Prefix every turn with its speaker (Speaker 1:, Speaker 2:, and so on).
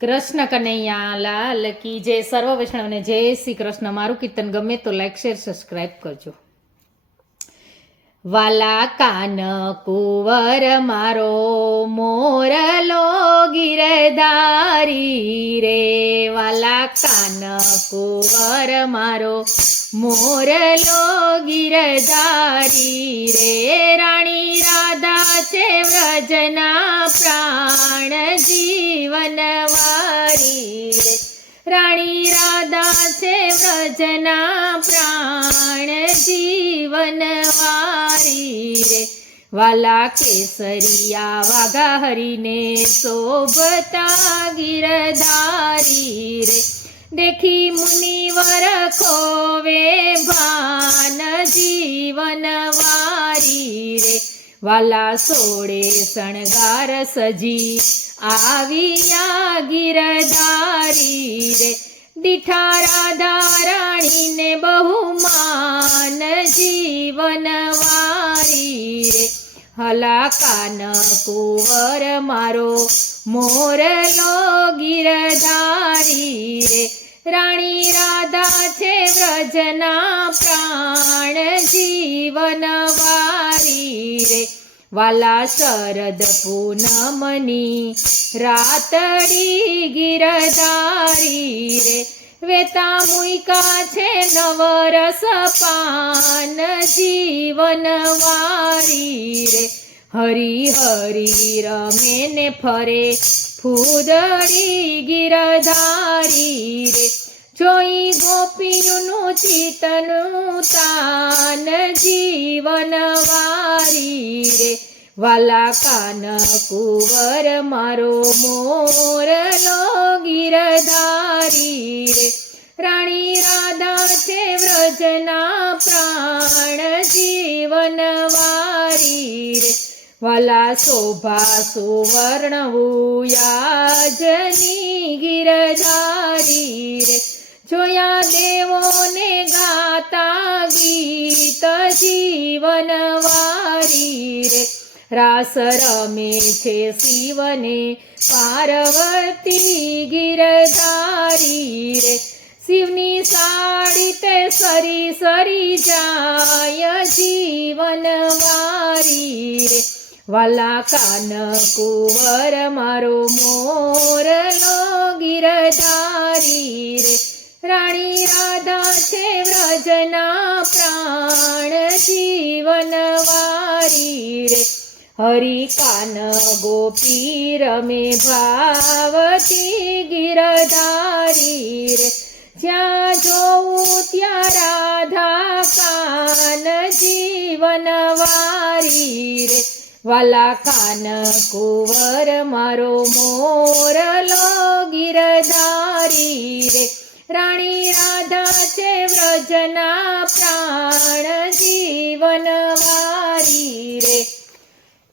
Speaker 1: કૃષ્ણ કનૈયા, લાલ કી જય, સર્વ વૈષ્ણવને જય શ્રી કૃષ્ણ. મારું કીર્તન ગમે તો લાઈક શેર સબસ્ક્રાઈબ કરજો. વાલા કાન કુંવર મારો મોરલો કુંવર મારો મોરલો ગિરધારી રે રાણી રાધા છે વ્રજના પ્રાણ જીવન વારી રે રાણી રાધા છે વ્રજના પ્રાણ જીવન વારી રે વાલા કેસરિયા વાઘા હરીને શોભતા ગિરધારી રે દેખી મુનિવર ખોવે ભાન જીવન વારી રે. વાલા સોડે શણગાર સજી આવ્યા ગિરધારી રે. દીઠા રાધા રાણીને બહુમાન જીવન વારી રે. હલા કાન કુંવર મારો મોરલો ગિરધારી રે. રાણી રાધા છે વ્રજના પ્રાણ જીવન વારી રે. વાલા શરદ પૂનમની રાતડી ગિરધારી રે. વેતા મુઈકા છે નવરસ પાન જીવન વારી રે. હરી હરી રમે ને ફરે ફૂદડી ગિરધારી રે. જોઈ ગોપીનું ચિતનું તાન જીવન વારી રે. વાલા કાન કુંવર મારો મોરલો ગીરધારી રે. રાણી રાધા છે વ્રજના પ્રાણ જીવન વારી રે. વાલા શોભા સુવર્ણ યાજની ગિરધારી ગીત જીવન વારી રે. રાસ રમે છે શિવને, પાર્વતી ગિરધારી રે. શિવની સાડી તે સરી સરી જાય જીવન વારી રે. વાલા કાન કુંવર મારો મોરલો ગિરધારી રે. રે. હરી ગોપી રમે ભાવતી ગિરધારી રે. જ્યાં જોઉં ત્યાં રાધા કાન જીવન વારી રે. વાલા કાન કુંવર મારો મોરલો ગિરધારી રે. રાણી રાધા છે વ્રજના